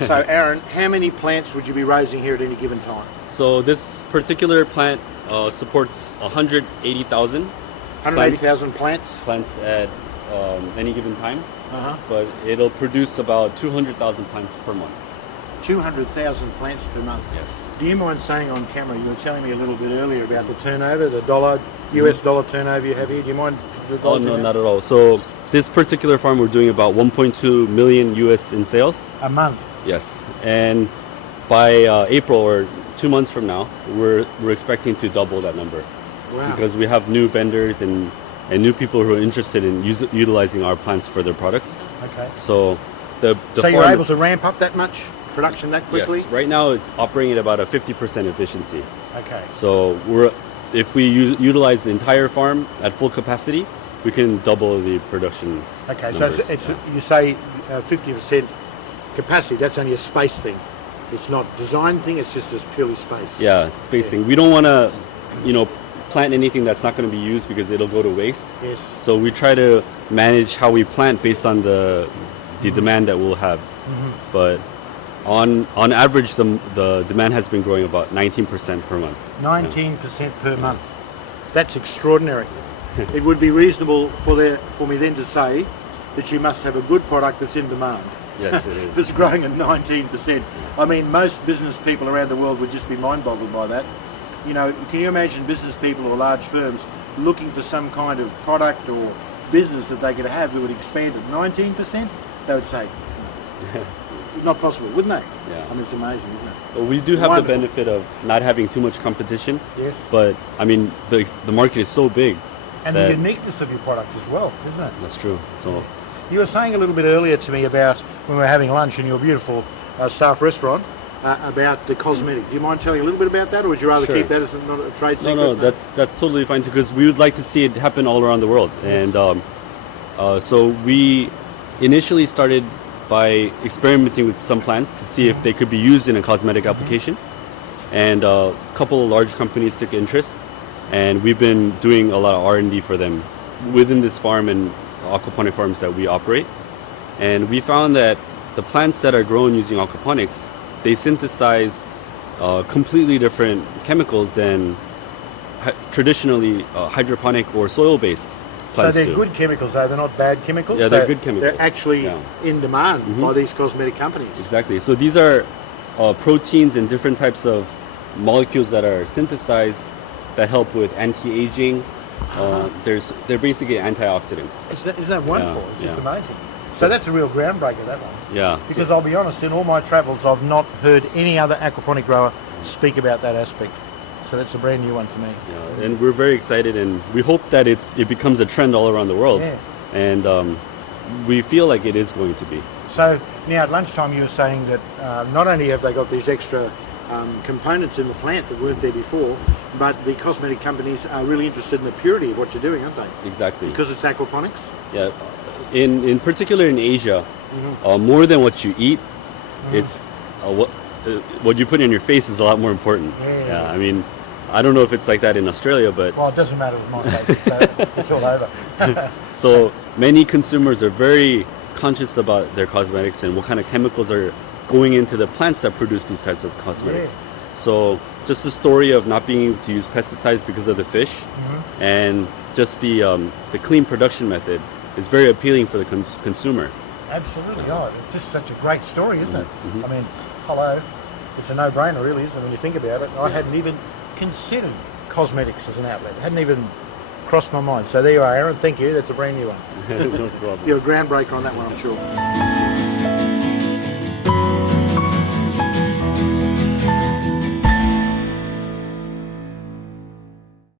So Aaron, how many plants would you be raising here at any given time? So this particular plant supports 180,000 180,000 plants? plants at any given time, Uh-huh. but it'll produce about 200,000 plants per month. 200,000 plants per month. Yes. Do you mind saying on camera, you were telling me a little bit earlier about the turnover, the US dollar turnover you have here. Do you mind? Oh, no, not at all. So this particular farm, we're doing about 1.2 million US in sales. A month. Yes. And by April, or 2 months from now, we're expecting to double that number. Wow. Because we have new vendors and new people who are interested in utilizing our plants for their products. Okay. So the So you're able to ramp up that much production that quickly? Yes. Right now it's operating at about a 50% efficiency. Okay. So if we utilize the entire farm at full capacity, we can double the production. Okay, numbers. so it's you say 50% capacity. That's only a space thing. It's not design thing. It's just as purely space. Yeah, spacing. Yeah. We don't want to, plant anything that's not going to be used because it'll go to waste. Yes. So we try to manage how we plant based on the demand that we'll have. Mm-hmm. But on average, the demand has been growing about 19% per month. 19% per month. That's extraordinary. It would be reasonable for me then to say that you must have a good product that's in demand. Yes, it is. If it's growing at 19%. I mean, most business people around the world would just be mind-boggled by that. Can you imagine business people or large firms looking for some kind of product or business that they could have that would expand at 19%? They would say, not possible, wouldn't they? Yeah. I mean, it's amazing, isn't it? Well, we do have Wonderful. the benefit of not having too much competition. Yes. But I mean, the market is so big. And the uniqueness of your product as well, isn't it? That's true. So you were saying a little bit earlier to me about when we were having lunch in your beautiful staff restaurant about the cosmetic. Do you mind telling a little bit about that, or would you rather Sure. keep that as not a trade secret? No, that's totally fine too, because we would like to see it happen all around the world. Yes. And so we initially started by experimenting with some plants to see if they could be used in a cosmetic application. And a couple of large companies took interest, and we've been doing a lot of R&D for them within this farm and aquaponic farms that we operate. And we found that the plants that are grown using aquaponics, they synthesize completely different chemicals than traditionally hydroponic or soil-based plants. So they're good chemicals, though. They're not bad chemicals. Yeah, they're good chemicals. They're actually in demand by these cosmetic companies. Exactly. So these are proteins and different types of molecules that are synthesized that help with anti-aging. They're basically antioxidants. Isn't that wonderful? Yeah, It's just yeah. amazing. So that's a real groundbreaker, that one. Yeah. Because I'll be honest, in all my travels, I've not heard any other aquaponic grower speak about that aspect. So that's a brand new one for me. Yeah, and we're very excited, and we hope that it becomes a trend all around the world. Yeah. And we feel like it is going to be. So now at lunchtime you were saying that not only have they got these extra components in the plant that weren't there before, but the cosmetic companies are really interested in the purity of what you're doing, aren't they? Exactly. Because it's aquaponics? Yeah. In particular in Asia, more than what you eat, it's what you put in your face is a lot more important. Yeah. I mean, I don't know if it's like that in Australia, but Well, it doesn't matter with my face, so it's all over. so many consumers are very conscious about their cosmetics and what kind of chemicals are going into the plants that produce these types of cosmetics. Yeah. So just the story of not being able to use pesticides because of the fish, and just the clean production method is very appealing for the consumer. Absolutely. Oh, it's just such a great story, isn't it? I mean, hello. It's a no-brainer, really, isn't it, when you think about it? I hadn't even considered cosmetics as an outlet. It hadn't even crossed my mind. So there you are, Aaron. Thank you. That's a brand new one. No problem. You're a groundbreaker on that one, I'm sure.